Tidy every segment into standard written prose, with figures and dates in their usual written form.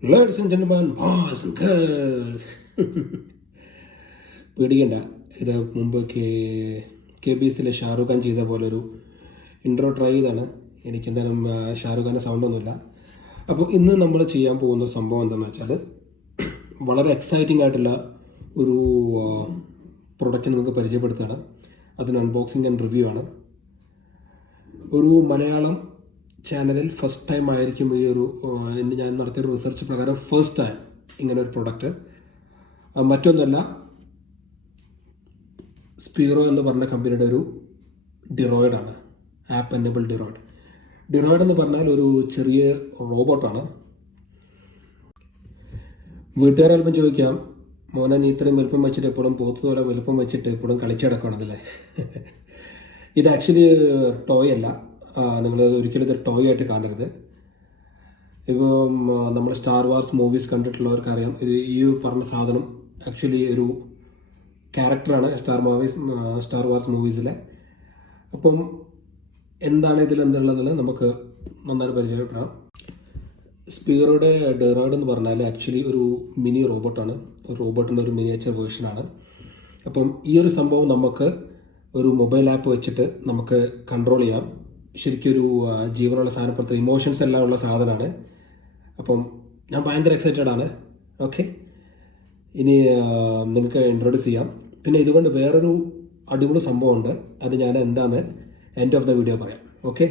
Ladies and gentlemen, boys and girls. പേടിക്കണ്ട, ഇത് മുമ്പ് കെ ബി എസിലെ ഷാറുഖ് ഖാൻ ചെയ്ത പോലൊരു ഇൻട്രോ ട്രൈ ചെയ്താണ്. എനിക്കെന്തായാലും ഷാറുഖ് ഖാൻ്റെ സൗണ്ടൊന്നുമില്ല. അപ്പോൾ ഇന്ന് നമ്മൾ ചെയ്യാൻ പോകുന്ന സംഭവം എന്താണെന്ന് വെച്ചാൽ, വളരെ എക്സൈറ്റിംഗ് ആയിട്ടുള്ള ഒരു പ്രൊഡക്റ്റ് നിങ്ങൾക്ക് പരിചയപ്പെടുത്തുകയാണ്. അതിന് അൺബോക്സിങ് ആൻഡ് റിവ്യൂ ആണ്. ഒരു മലയാളം ചാനലിൽ ഫസ്റ്റ് ടൈം ആയിരിക്കും ഈ ഒരു ഞാൻ നടത്തിയൊരു റിസർച്ച് പ്രകാരം ഫസ്റ്റ് ടൈം ഇങ്ങനെ ഒരു പ്രൊഡക്റ്റ്. മറ്റൊന്നല്ല, സ്പീറോ എന്ന് പറഞ്ഞ കമ്പനിയുടെ ഒരു ഡിറോയിഡാണ്, ആപ്പ് എനേബിൾ ഡിറോയിഡ്. ഡിറോയിഡ് എന്ന് പറഞ്ഞാൽ ഒരു ചെറിയ റോബോട്ടാണ്. വീട്ടുകാരെ അല്പം ചോദിക്കാം, മോനെ നീ ഇത്രയും വലുപ്പം വെച്ചിട്ട് എപ്പോഴും പോത്തുപോലെ വലുപ്പം വെച്ചിട്ട് എപ്പോഴും കളിച്ചടക്കണതല്ലേ. ഇത് ആക്ച്വലി ടോയ് അല്ല. നിങ്ങൾ ഒരിക്കലും ഇത് ടോയ് ആയിട്ട് കാണരുത്. ഇപ്പം നമ്മൾ സ്റ്റാർ വാർസ് മൂവീസ് കണ്ടിട്ടുള്ളവർക്കറിയാം, ഇത് ഈ പറഞ്ഞ സാധനം ആക്ച്വലി ഒരു ക്യാരക്ടറാണ് സ്റ്റാർ വാർസ് മൂവീസിലെ. അപ്പം എന്താണ് ഇതിൽ എന്തുള്ളതെന്ന് നമുക്ക് നന്നായിട്ട് പരിചയപ്പെടാം. സ്പീറോയുടെ ഡെറോയിഡ് എന്ന് പറഞ്ഞാൽ ആക്ച്വലി ഒരു മിനി റോബോട്ടാണ്. റോബോട്ടിൻ്റെ ഒരു മിനിയേച്ചർ വേർഷനാണ്. അപ്പം ഈ ഒരു സംഭവം നമുക്ക് ഒരു മൊബൈൽ ആപ്പ് വെച്ചിട്ട് നമുക്ക് കൺട്രോൾ ചെയ്യാം. ശരിക്കും ഒരു ജീവനുള്ള സാധനപ്പെടുത്ത ഇമോഷൻസ് എല്ലാം ഉള്ള സാധനമാണ്. അപ്പം ഞാൻ ഭയങ്കര എക്സൈറ്റഡ് ആണ്. ഓക്കെ, ഇനി നിങ്ങൾക്ക് ഇൻട്രൊഡ്യൂസ് ചെയ്യാം. പിന്നെ ഇതുകൊണ്ട് വേറൊരു അടിപൊളി സംഭവമുണ്ട്, അത് ഞാൻ എന്താണെന്ന് എൻഡ് ഓഫ് ദ വീഡിയോ പറയാം. ഓക്കെ,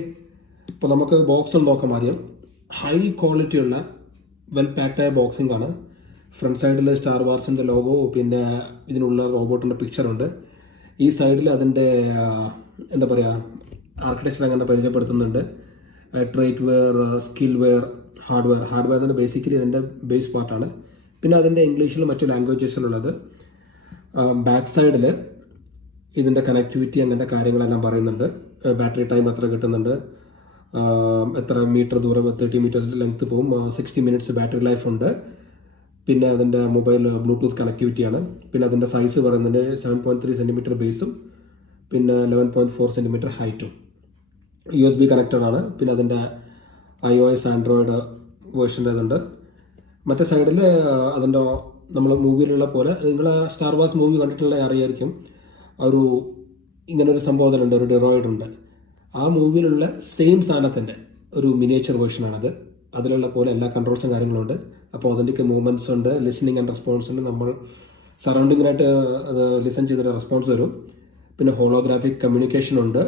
അപ്പോൾ നമുക്ക് ബോക്സ് നോക്കാം. ആദ്യം ഹൈ ക്വാളിറ്റി ഉള്ള വെൽ പാക്ഡായ ബോക്സിംഗ് ആണ്. ഫ്രണ്ട് സൈഡിൽ സ്റ്റാർ വാർസിൻ്റെ ലോഗോ, പിന്നെ ഇതിനുള്ള റോബോട്ടിൻ്റെ പിക്ചറുണ്ട്. ഈ സൈഡിൽ അതിൻ്റെ എന്താ പറയുക, ആർക്കിടെക്ചർ അങ്ങനെ പരിചയപ്പെടുത്തുന്നുണ്ട്. ട്രേറ്റ് വെയർ, സ്കിൽ വെയർ, ഹാർഡ്വെയർ തന്നെ ബേസിക്കലി അതിൻ്റെ ബേസ് പാർട്ടാണ്. പിന്നെ അതിൻ്റെ ഇംഗ്ലീഷിലും മറ്റു ലാംഗ്വേജസിലുള്ളത്. ബാക്ക് സൈഡിൽ ഇതിൻ്റെ കണക്ടിവിറ്റി അങ്ങനത്തെ കാര്യങ്ങളെല്ലാം പറയുന്നുണ്ട്. ബാറ്ററി ടൈം എത്ര കിട്ടുന്നുണ്ട്, എത്ര മീറ്റർ ദൂരം, 30 മീറ്റേഴ്സ് ലെങ്ത് പോകും, 60 മിനിറ്റ്സ് ബാറ്ററി ലൈഫ് ഉണ്ട്. പിന്നെ അതിൻ്റെ മൊബൈൽ ബ്ലൂടൂത്ത് കണക്ടിവിറ്റിയാണ്. പിന്നെ അതിൻ്റെ സൈസ് പറയുന്നുണ്ട് 7.3 സെൻറ്റിമീറ്റർ ബേസും പിന്നെ 11.4 സെൻറ്റിമീറ്റർ ഹൈറ്റും. USB കണക്റ്റഡ് ആണ്. പിന്നെ അതിൻ്റെ iOS ആൻഡ്രോയിഡ് വേർഷൻ്റെ ഇതുണ്ട്. മറ്റേ സൈഡിൽ അതിൻ്റെ നമ്മൾ മൂവിയിലുള്ള പോലെ, നിങ്ങൾ സ്റ്റാർ വാർസ് മൂവി കണ്ടിട്ടുള്ള അറിയായിരിക്കും, ഒരു ഇങ്ങനൊരു സംഭവം അതിലുണ്ട്, ഒരു ഡിറോയിഡ് ഉണ്ട്. ആ മൂവിയിലുള്ള സെയിം സാധനത്തിൻ്റെ ഒരു മിനിയേച്ചർ വേർഷനാണത്. അതിലുള്ള പോലെ എല്ലാ കൺട്രോൾസും കാര്യങ്ങളുണ്ട്. അപ്പോൾ അതിൻ്റെയൊക്കെ മൂവ്മെൻറ്റ്സ് ഉണ്ട്, ലിസണിങ് ആൻഡ് റെസ്പോൺസ് ഉണ്ട്. നമ്മൾ സറൗണ്ടിങ്ങിനായിട്ട് അത് ലിസൺ ചെയ്തിട്ട് റെസ്പോൺസ് വരും. പിന്നെ ഹോളോഗ്രാഫിക് കമ്മ്യൂണിക്കേഷൻ ഉണ്ട്,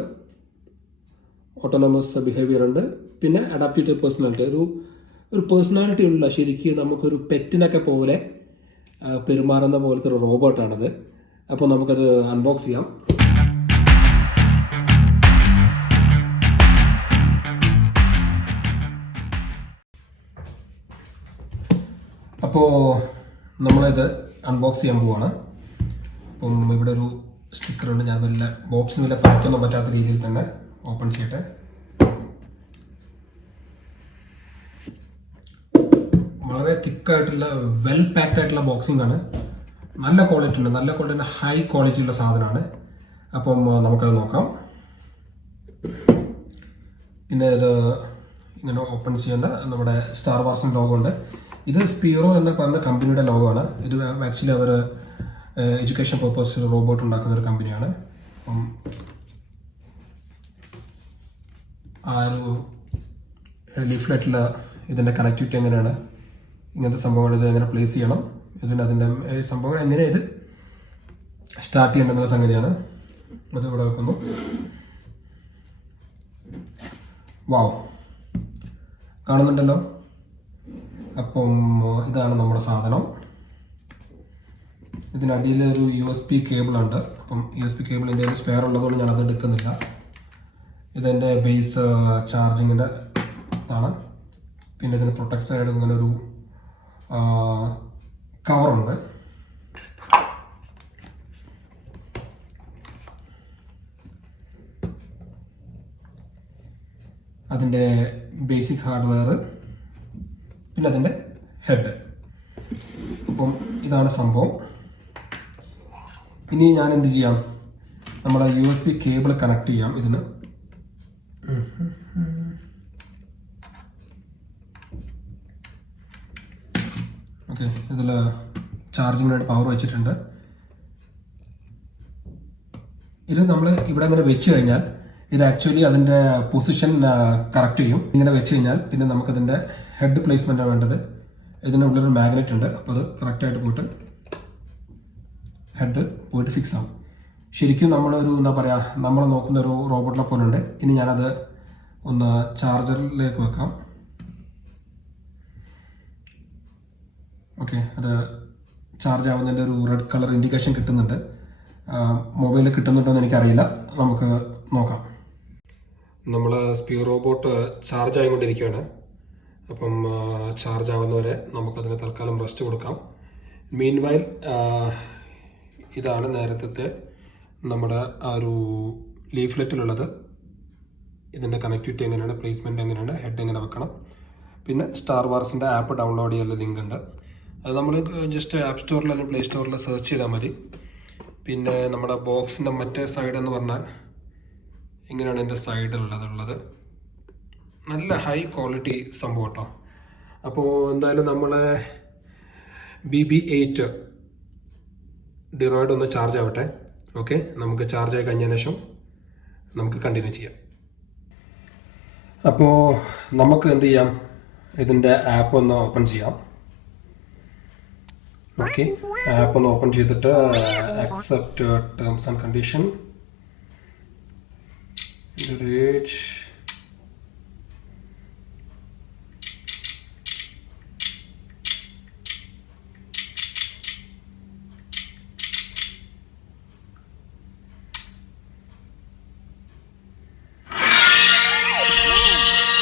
ഓട്ടോണമസ് ബിഹേവിയർ ഉണ്ട്. പിന്നെ അഡാപ്റ്റീവ് പേഴ്സണാലിറ്റി, ഒരു പേഴ്സണാലിറ്റി ഉള്ള, ശരിക്കും നമുക്കൊരു പെറ്റിനൊക്കെ പോലെ പെരുമാറുന്ന പോലത്തെ ഒരു റോബോട്ടാണത്. അപ്പോൾ നമുക്കത് അൺബോക്സ് ചെയ്യാം. അപ്പോൾ നമ്മളിത് അൺബോക്സ് ചെയ്യാൻ പോവാണ്. അപ്പം ഇവിടെ ഒരു സ്റ്റിക്കറുണ്ട്. ഞാൻ വല്ല ബോക്സിന് വല്ല പരത്തൊന്നും പറ്റാത്ത രീതിയിൽ തന്നെ ഓപ്പൺ ചെയ്യട്ടെ. വളരെ തിക്കായിട്ടുള്ള വെൽ പാക്ഡ് ആയിട്ടുള്ള ബോക്സിംഗ് ആണ്. നല്ല ക്വാളിറ്റി ഉണ്ട്, നല്ല ക്വാളിറ്റി, ഹൈ ക്വാളിറ്റി ഉള്ള സാധനമാണ്. അപ്പം നമുക്കത് നോക്കാം. പിന്നെ ഇത് ഇങ്ങനെ ഓപ്പൺ ചെയ്യേണ്ട നമ്മുടെ സ്റ്റാർ വാർസിൻ്റെ ലോഗോ ഉണ്ട്. ഇത് സ്പീറോ എന്ന പറഞ്ഞ കമ്പനിയുടെ ലോഗോ ആണ്. ഇത് ആക്ച്വലി അവർ എഡ്യൂക്കേഷൻ പർപ്പസ് റോബോട്ട് ഉണ്ടാക്കുന്ന ഒരു കമ്പനിയാണ്. അപ്പം ആ ഒരു ലീഫ്ലെറ്റിൽ ഇതിൻ്റെ കണക്ടിവിറ്റി എങ്ങനെയാണ്, ഇങ്ങനത്തെ സംഭവങ്ങൾ, ഇത് എങ്ങനെ പ്ലേസ് ചെയ്യണം, ഇതിന് അതിൻ്റെ സംഭവങ്ങൾ എങ്ങനെ ഇത് സ്റ്റാർട്ട് ചെയ്യേണ്ടെന്നുള്ള സംഗതിയാണ്. അത് ഇവിടെ വെക്കുന്നു. വാവ്, കാണുന്നുണ്ടല്ലോ. അപ്പം ഇതാണ് നമ്മുടെ സാധനം. ഇതിനടിയിൽ ഒരു USB കേബിളുണ്ട്. അപ്പം USB കേബിൾ എൻ്റെ ഒരു സ്പെയർ ഉള്ളതുകൊണ്ട് ഞാനത് എടുക്കുന്നില്ല. ഇതെൻ്റെ ബേസ് ചാർജിങ്ങിൻ്റെ ഇതാണ്. പിന്നെ ഇതിന് പ്രൊട്ടക്റ്റായിട്ട് ഇങ്ങനെ ഒരു കവറുണ്ട്. അതിൻ്റെ ബേസിക് ഹാർഡ്വെയർ, പിന്നെ അതിൻ്റെ ഹെഡ്. അപ്പം ഇതാണ് സംഭവം. ഇനി ഞാൻ എന്ത് ചെയ്യാം, നമ്മുടെ USB കേബിൾ കണക്ട് ചെയ്യാം ഇതിന്. ഓക്കെ, ഇതിൽ ചാർജിങ്ങിനായിട്ട് പവർ വെച്ചിട്ടുണ്ട്. ഇത് നമ്മൾ ഇവിടെ ഇങ്ങനെ വെച്ച് കഴിഞ്ഞാൽ ഇത് ആക്ച്വലി അതിൻ്റെ പൊസിഷൻ കറക്റ്റ് ചെയ്യും. ഇങ്ങനെ വെച്ച് കഴിഞ്ഞാൽ പിന്നെ നമുക്കതിൻ്റെ ഹെഡ് പ്ലേസ്മെൻറ്റാണ് വേണ്ടത്. ഇതിൻ്റെ ഉള്ളൊരു മാഗ്നറ്റ് ഉണ്ട്, അപ്പോൾ അത് കറക്റ്റായിട്ട് പോയിട്ട് ഹെഡ് പോയിട്ട് ഫിക്സ് ആവും. ശരിക്കും നമ്മളൊരു എന്താ പറയുക, നമ്മൾ നോക്കുന്ന ഒരു റോബോട്ടിനെ പോലെ ഉണ്ട്. ഇനി ഞാനത് ഒന്ന് ചാർജറിലേക്ക് വെക്കാം. ഓക്കെ, അത് ചാർജ് ആവുന്നതിൻ്റെ ഒരു റെഡ് കളർ ഇൻഡിക്കേഷൻ കിട്ടുന്നുണ്ട്. മൊബൈലിൽ കിട്ടുന്നുണ്ടോ എന്ന് എനിക്കറിയില്ല, നമുക്ക് നോക്കാം. നമ്മൾ സ്പീർ റോബോട്ട് ചാർജ് ആയിക്കൊണ്ടിരിക്കുകയാണ്. അപ്പം ചാർജ് ആവുന്നവരെ നമുക്കതിന് തൽക്കാലം റെസ്റ്റ് കൊടുക്കാം. മീൻവൈൽ ഇതാണ് നേരത്തെ നമ്മുടെ ആ ഒരു ലീഫ്ലെറ്റിലുള്ളത്. ഇതിൻ്റെ കണക്ടിവിറ്റി എങ്ങനെയാണ്, പ്ലേസ്മെൻറ്റ് എങ്ങനെയാണ്, ഹെഡ് എങ്ങനെ വെക്കണം, പിന്നെ സ്റ്റാർ വാർസിൻ്റെ ആപ്പ് ഡൗൺലോഡ് ചെയ്യാനുള്ള ലിങ്ക് ഉണ്ട്. അത് നമ്മൾ ജസ്റ്റ് ആപ്പ് സ്റ്റോറിൽ അല്ലെങ്കിൽ പ്ലേ സ്റ്റോറിൽ സെർച്ച് ചെയ്താൽ മതി. പിന്നെ നമ്മുടെ ബോക്സിൻ്റെ മറ്റേ സൈഡ് എന്ന് പറഞ്ഞാൽ ഇങ്ങനെയാണ് എൻ്റെ സൈഡിലുള്ളത്. നല്ല ഹൈ ക്വാളിറ്റി സംഭവം കേട്ടോ. അപ്പോൾ എന്തായാലും നമ്മളെ BB-8 ഡിറോയിഡ് ഒന്ന് ചാർജ് ആവട്ടെ. ഓക്കെ, നമുക്ക് ചാർജ് ആയി കഴിഞ്ഞതിന് ശേഷം നമുക്ക് കണ്ടിന്യൂ ചെയ്യാം. അപ്പോൾ നമുക്ക് എന്ത് ചെയ്യാം, ഇതിൻ്റെ ആപ്പ് ഒന്ന് ഓപ്പൺ ചെയ്യാം. ഓക്കെ, ആപ്പ് ഒന്ന് ഓപ്പൺ ചെയ്തിട്ട് accept terms and condition.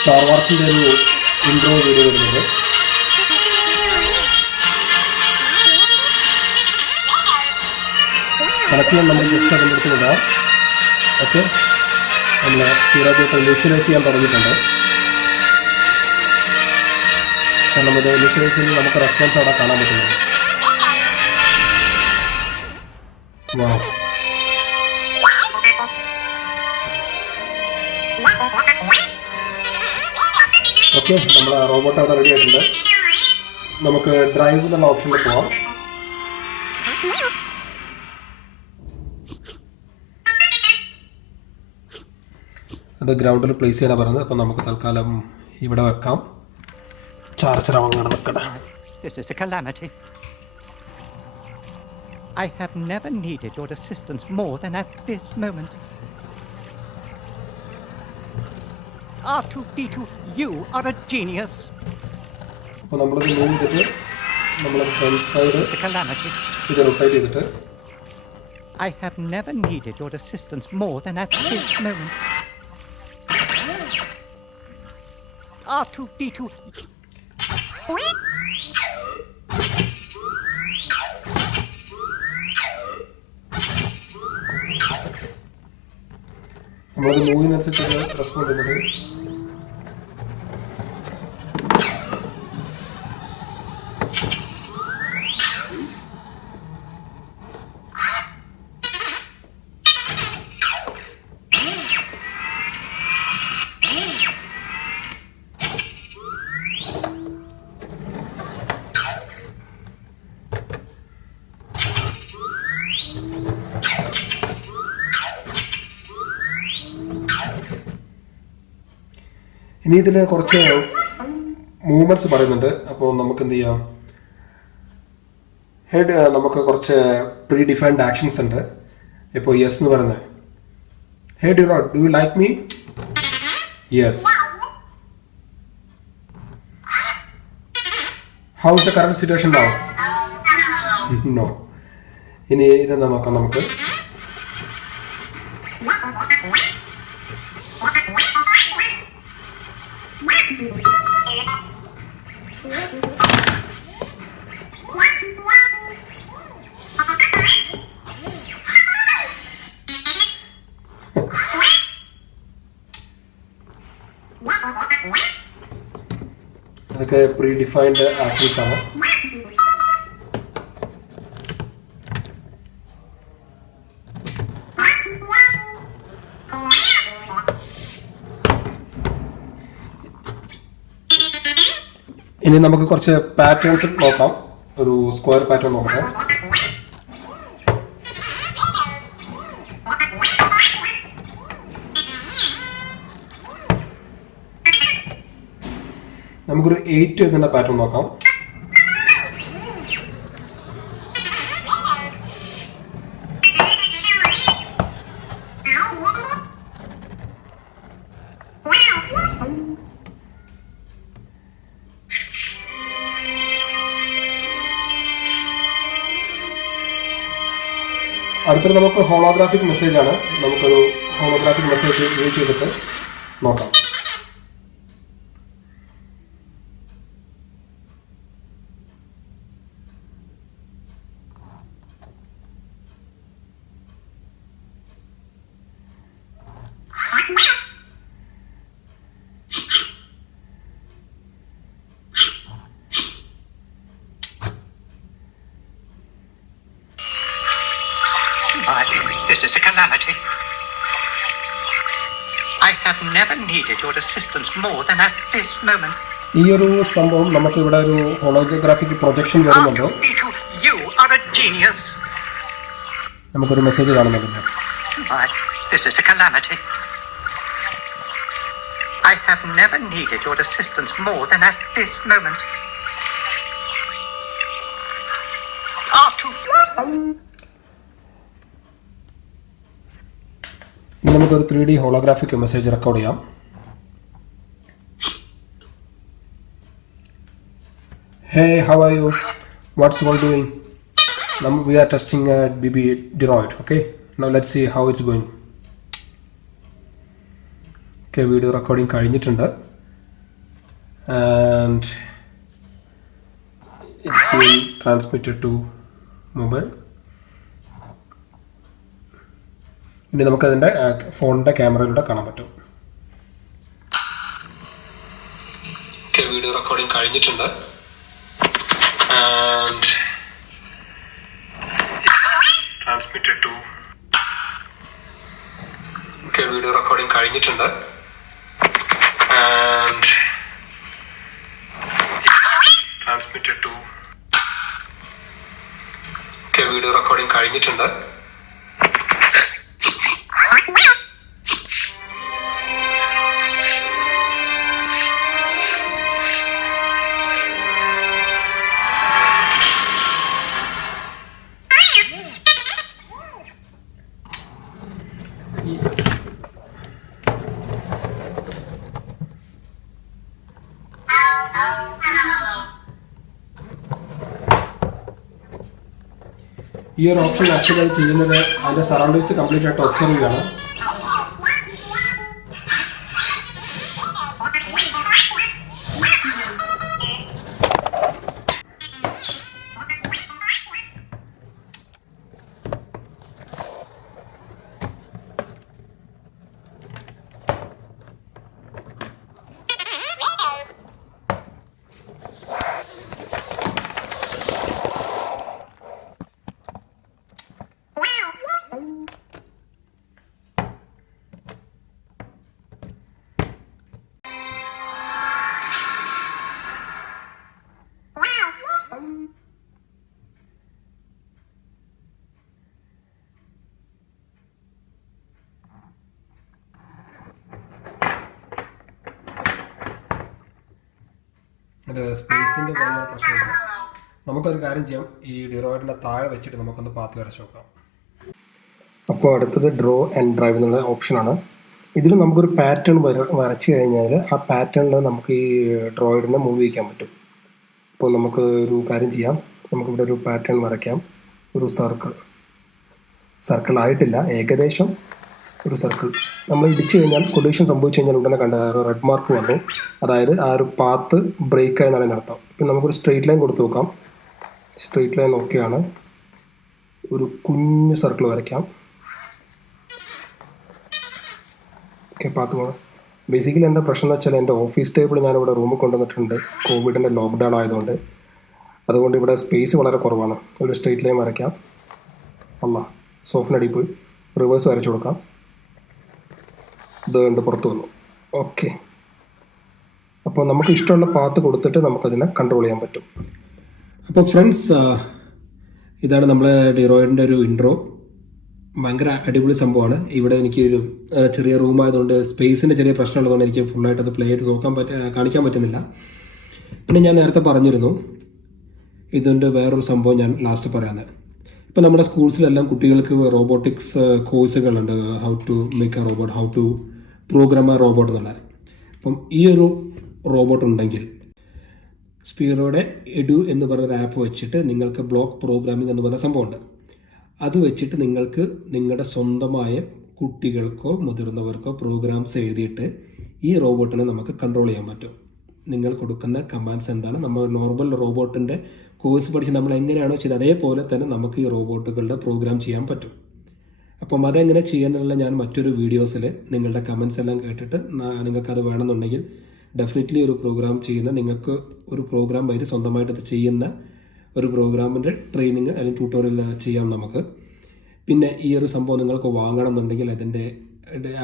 Star വാർസിൻ്റെ ഒരു ഇൻട്രോ വീഡിയോ വരുന്നത്. കണക്ട് ചെയ്യാൻ നമ്മൾ ജസ്റ്റ് അതിൻ്റെ അടുത്ത് വിടാം. ഓക്കെ, നമ്മൾ സ്പീറോ ബോട്ട് വിഷ്വലൈസ് ചെയ്യാൻ തുടങ്ങിയിട്ടുണ്ട്. കാരണം ഇത് വിഷ്വലൈസ് ചെയ്യുമ്പോൾ നമുക്ക് റെസ്പോൺസ് അവിടെ കാണാൻ പറ്റുന്നത്. ഓക്കെ, നമ്മൾ റോബോട്ട് അവിടെ റെഡി ആയിട്ടുണ്ട്. നമുക്ക് ഡ്രൈവ് എന്നുള്ള ഓപ്ഷനിൽ പോവാം. അത് ഗ്രൗണ്ടിൽ പ്ലേസ് ചെയ്യാനാണ് പറയുന്നത്. അപ്പം നമുക്ക് തൽക്കാലം ഇവിടെ വെക്കാം. ചാർജർ അങ്ങനെ വെക്കട്ടെ. This is a calamity. I have never needed your assistance more than at this moment. R2-D2, you are a genius. അപ്പോൾ നമ്മളത് മൂവ് ചെയ്തിട്ട് നമ്മൾ ഫ്രണ്ട് സൈഡ് ഇത് റൊട്ടേറ്റ് ചെയ്തിട്ട് I have never needed your assistance more than at this moment. R2-D2. നമ്മളത് മൂവിനനുസരിച്ച് respond ചെയ്യുന്നത്. ഇനി ഇതിൽ കുറച്ച് മൂവ്മെൻറ്റ്സ് പറയുന്നുണ്ട്. അപ്പോൾ നമുക്ക് എന്ത് ചെയ്യാം, ഹെഡ് നമുക്ക് കുറച്ച് പ്രീ ഡിഫൈൻഡ് ആക്ഷൻസ് ഉണ്ട്. ഇപ്പോൾ യെസ് എന്ന് പറയുന്നത്, hey droid, do you like me? Yes. How is the current situation now? No. ഇനി ഇതെന്താ നോക്കാം നമുക്ക്. ഇതൊക്കെ പ്രീ ഡിഫൈൻഡ് ആക്ഷൻസ് ആണ്. ഇനി നമുക്ക് കുറച്ച് പാറ്റേൺസ് നോക്കാം. ഒരു സ്ക്വയർ പാറ്റേൺ നോക്കട്ടെ. നമുക്കൊരു 8 എന്നതിൻ്റെ പാറ്റേൺ നോക്കാം. അടുത്തത് നമുക്ക് ഹോളോഗ്രാഫിക് മെസ്സേജ് ആണ്. നമുക്കൊരു ഹോളോഗ്രാഫിക് മെസ്സേജ് യൂസ് ചെയ്തിട്ട് നോക്കാം. This is a calamity. I have never needed your assistance more than at this moment. ഈ ഒരു സംഭവം നമുക്ക് ഇവിടെ ഒരു ഹോളോഗ്രാഫിക് പ്രൊജക്ഷൻ വരുന്നുണ്ട്. You are a genius. നമുക്കൊരു മെസ്സേജ് കാണുന്നുണ്ട്. This is a calamity. I have never needed your assistance more than at this moment. ഇനി നമുക്കൊരു 3D ഹോളോഗ്രാഫിക് മെസ്സേജ് റെക്കോർഡ് ചെയ്യാം. Hey, how are you? What's all doing? Now we are testing a BB-8 Droid. Okay, now let's see how it's going. Okay, video recording കഴിഞ്ഞിട്ടുണ്ട് and it's being transmitted to mobile. ഇനി നമുക്കതിൻ്റെ ഫോണിൻ്റെ ക്യാമറയിലൂടെ കാണാൻ പറ്റും. Okay, video recording കഴിഞ്ഞിട്ടുണ്ട് and transmitted to okay, video recording കഴിഞ്ഞിട്ടുണ്ട് and transmitted to okay, video recording കഴിഞ്ഞിട്ടുണ്ട്. ഈ ഒരു ഓപ്ഷൻ ആക്ച്വലി അത് ചെയ്യുന്നത് അതിൻ്റെ സറൗണ്ടിങ്സ് കംപ്ലീറ്റ് ആയിട്ട് ഒബ്സർവ് ചെയ്യാണ്. സ്പേസിൻ്റെ ഭയങ്കര പ്രശ്നമുണ്ട്. നമുക്കൊരു കാര്യം ചെയ്യാം, ഈ ഡിറോയിഡിൻ്റെ താഴെ വെച്ചിട്ട് നമുക്കൊന്ന് പാത്ത് വരച്ച് നോക്കാം. അപ്പോൾ അടുത്തത് ഡ്രോ ആൻഡ് ഡ്രൈവ് എന്നുള്ള ഓപ്ഷനാണ്. ഇതിൽ നമുക്കൊരു പാറ്റേൺ വരച്ച് കഴിഞ്ഞാൽ ആ പാറ്റേണിൽ നമുക്ക് ഈ ഡ്രോയിഡിനെ മൂവ് ചെയ്യിക്കാൻ പറ്റും. അപ്പോൾ നമുക്ക് ഒരു കാര്യം ചെയ്യാം, നമുക്കിവിടെ ഒരു പാറ്റേൺ വരയ്ക്കാം. ഒരു സർക്കിൾ ആയിട്ടില്ല, ഏകദേശം ഒരു സർക്കിൾ. നമ്മൾ ഇടിച്ചു കഴിഞ്ഞാൽ കൊളീഷൻ സംഭവിച്ചു കഴിഞ്ഞാൽ ഉടനെ കണ്ട റെഡ് മാർക്ക് വന്നു, അതായത് ആ ഒരു പാത്ത് ബ്രേക്ക് ആയെന്നാണ് അതിനർത്ഥം. പിന്നെ നമുക്കൊരു സ്ട്രെയിറ്റ് ലൈൻ കൊടുത്ത് നോക്കാം. സ്ട്രെയിറ്റ് ലൈൻ ഓക്കെയാണ്. ഒരു കുഞ്ഞു സർക്കിൾ വരയ്ക്കാം. ഓക്കെ, പാത്ത് പോകണം. ബേസിക്കലി എന്താ പ്രശ്നം എന്ന് വെച്ചാൽ എൻ്റെ ഓഫീസ് ടേബിൾ ഞാനിവിടെ റൂമിൽ കൊണ്ടുവന്നിട്ടുണ്ട്, കോവിഡിൻ്റെ ലോക്ക്ഡൗൺ ആയതുകൊണ്ട്. അതുകൊണ്ട് ഇവിടെ സ്പേസ് വളരെ കുറവാണ്. ഒരു സ്ട്രെയിറ്റ് ലൈൻ വരയ്ക്കാം. സോഫിനടിയിൽ പോയി റിവേഴ്സ് വരച്ചു കൊടുക്കാം. ഇത് കണ്ട് പുറത്ത് വന്നു. ഓക്കെ, അപ്പോൾ നമുക്ക് ഇഷ്ടമുള്ള പാത്ത് കൊടുത്തിട്ട് നമുക്കതിനെ കൺട്രോൾ ചെയ്യാൻ പറ്റും. അപ്പോൾ ഫ്രണ്ട്സ്, ഇതാണ് നമ്മളെ ഡിറോയിഡിൻ്റെ ഒരു ഇൻട്രോ. ഭയങ്കര അടിപൊളി സംഭവമാണ്. ഇവിടെ എനിക്ക് ഒരു ചെറിയ റൂം ആയതുകൊണ്ട് സ്പേസിൻ്റെ ചെറിയ പ്രശ്നമുള്ളതുകൊണ്ട് എനിക്ക് ഫുള്ളായിട്ട് അത് പ്ലേ ചെയ്ത് കാണിക്കാൻ പറ്റുന്നില്ല. പിന്നെ ഞാൻ നേരത്തെ പറഞ്ഞിരുന്നു ഇതിൻ്റെ വേറൊരു സംഭവം ഞാൻ ലാസ്റ്റ് പറയാമെന്ന്. ഇപ്പം നമ്മുടെ സ്കൂൾസിലെല്ലാം കുട്ടികൾക്ക് റോബോട്ടിക്സ് കോഴ്സുകളുണ്ട്. How to make a robot, how to program a robot എന്നുള്ള. അപ്പം ഈ ഒരു റോബോട്ട് ഉണ്ടെങ്കിൽ സ്പീറോയുടെ എഡു എന്ന് പറഞ്ഞൊരു ആപ്പ് വെച്ചിട്ട് നിങ്ങൾക്ക് ബ്ലോക്ക് പ്രോഗ്രാമിംഗ് എന്ന് പറഞ്ഞ സംഭവമുണ്ട്. അത് വെച്ചിട്ട് നിങ്ങൾക്ക് നിങ്ങളുടെ സ്വന്തമായ കുട്ടികൾക്കോ മുതിർന്നവർക്കോ പ്രോഗ്രാംസ് എഴുതിയിട്ട് ഈ റോബോട്ടിനെ നമുക്ക് കൺട്രോൾ ചെയ്യാൻ പറ്റും. നിങ്ങൾ കൊടുക്കുന്ന കമാൻഡ്സ് എന്താണ്, നമ്മൾ നോർമൽ റോബോട്ടിൻ്റെ കോഴ്സ് പഠിച്ച് നമ്മൾ എങ്ങനെയാണോ ചെയ്തത് അതേപോലെ തന്നെ നമുക്ക് ഈ റോബോട്ടുകളുടെ പ്രോഗ്രാം ചെയ്യാൻ പറ്റും. അപ്പം അതെങ്ങനെ ചെയ്യാനുള്ള ഞാൻ മറ്റൊരു വീഡിയോസിൽ നിങ്ങളുടെ കമൻസ് എല്ലാം കേട്ടിട്ട് നിങ്ങൾക്കത് വേണമെന്നുണ്ടെങ്കിൽ ഡെഫിനറ്റ്ലി ഒരു പ്രോഗ്രാം ചെയ്യുന്ന, നിങ്ങൾക്ക് ഒരു പ്രോഗ്രാം വഴി സ്വന്തമായിട്ട് ഇത് ചെയ്യുന്ന ഒരു പ്രോഗ്രാമിൻ്റെ ട്രെയിനിങ് അല്ലെങ്കിൽ ട്യൂട്ടോറിയൽ ചെയ്യാം നമുക്ക്. പിന്നെ ഈ ഒരു സംഭവം നിങ്ങൾക്ക് വാങ്ങണം എന്നുണ്ടെങ്കിൽ അതിൻ്റെ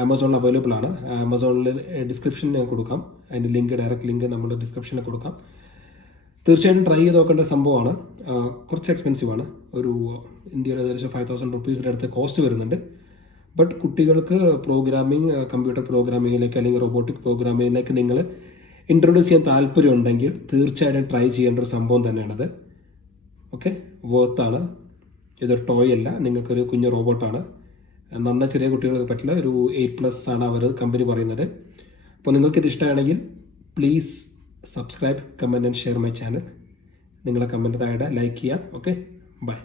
ആമസോണിൽ അവൈലബിൾ ആണ്. ആമസോണിൽ ഡിസ്ക്രിപ്ഷനിൽ ഞാൻ കൊടുക്കാം. അതിൻ്റെ ലിങ്ക്, ഡയറക്റ്റ് ലിങ്ക് നമ്മുടെ ഡിസ്ക്രിപ്ഷനിൽ കൊടുക്കാം. തീർച്ചയായിട്ടും ട്രൈ ചെയ്ത് നോക്കേണ്ട സംഭവമാണ്. കുറച്ച് എക്സ്പെൻസീവാണ്. ഒരു ഇന്ത്യയുടെ ഏകദേശം 5,000 റുപ്പീസിൻ്റെ അടുത്ത് കോസ്റ്റ് വരുന്നുണ്ട്. ബട്ട് കുട്ടികൾക്ക് പ്രോഗ്രാമിംഗ്, കമ്പ്യൂട്ടർ പ്രോഗ്രാമിങ്ങിലേക്ക് അല്ലെങ്കിൽ റോബോട്ടിക് പ്രോഗ്രാമിങ്ങിലേക്ക് നിങ്ങൾ ഇൻട്രൊഡ്യൂസ് ചെയ്യാൻ താല്പര്യമുണ്ടെങ്കിൽ തീർച്ചയായിട്ടും ട്രൈ ചെയ്യേണ്ട ഒരു സംഭവം തന്നെയാണത്. ഓക്കെ, വർത്താണ്. ഇതൊരു ടോയ് അല്ല, നിങ്ങൾക്കൊരു കുഞ്ഞു റോബോട്ടാണ്. നന്ന ചെറിയ കുട്ടികൾക്ക് പറ്റില്ല. ഒരു 8+ ആണ് അവർ കമ്പനി പറയുന്നത്. അപ്പോൾ നിങ്ങൾക്കിത് ഇഷ്ടമാണെങ്കിൽ please subscribe, comment and share my channel. നിങ്ങളെ കമൻറ്റ് താഴെ ലൈക്ക് ചെയ്യാം. Okay, by.